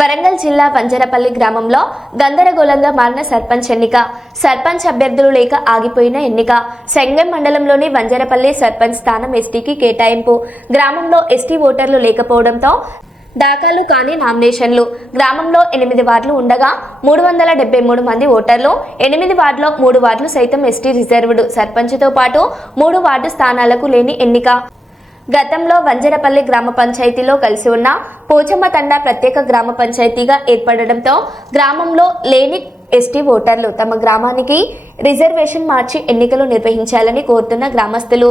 వరంగల్ జిల్లా వంజరపల్లి గ్రామంలో గందరగోళంగా మారిన సర్పంచ్ ఎన్నిక. సర్పంచ్ అభ్యర్థులు లేక ఆగిపోయిన ఎన్నిక. సెంగం మండలంలోని వంజరపల్లి సర్పంచ్ స్థానం ఎస్టీకి కేటాయింపు. గ్రామంలో ఎస్టీ ఓటర్లు లేకపోవడంతో దాఖలు కాని నామినేషన్లు. గ్రామంలో ఎనిమిది వార్డులు ఉండగా మూడు వందల డెబ్బై మూడు మంది ఓటర్లు ఎనిమిది వార్డులో మూడు వార్డులు సైతం ఎస్టీ రిజర్వ్డ్. సర్పంచ్తో పాటు మూడు వార్డు స్థానాలకు లేని ఎన్నిక. గతంలో వంజరపల్లి గ్రామ పంచాయతీలో కలిసి ఉన్న పోచమ్మ తండా ప్రత్యేక గ్రామ పంచాయతీగా ఏర్పడడంతో గ్రామంలో లేని ఎస్టీ ఓటర్లు తమ గ్రామానికి రిజర్వేషన్ మార్చి ఎన్నికలు నిర్వహించాలని కోరుతున్న గ్రామస్తులు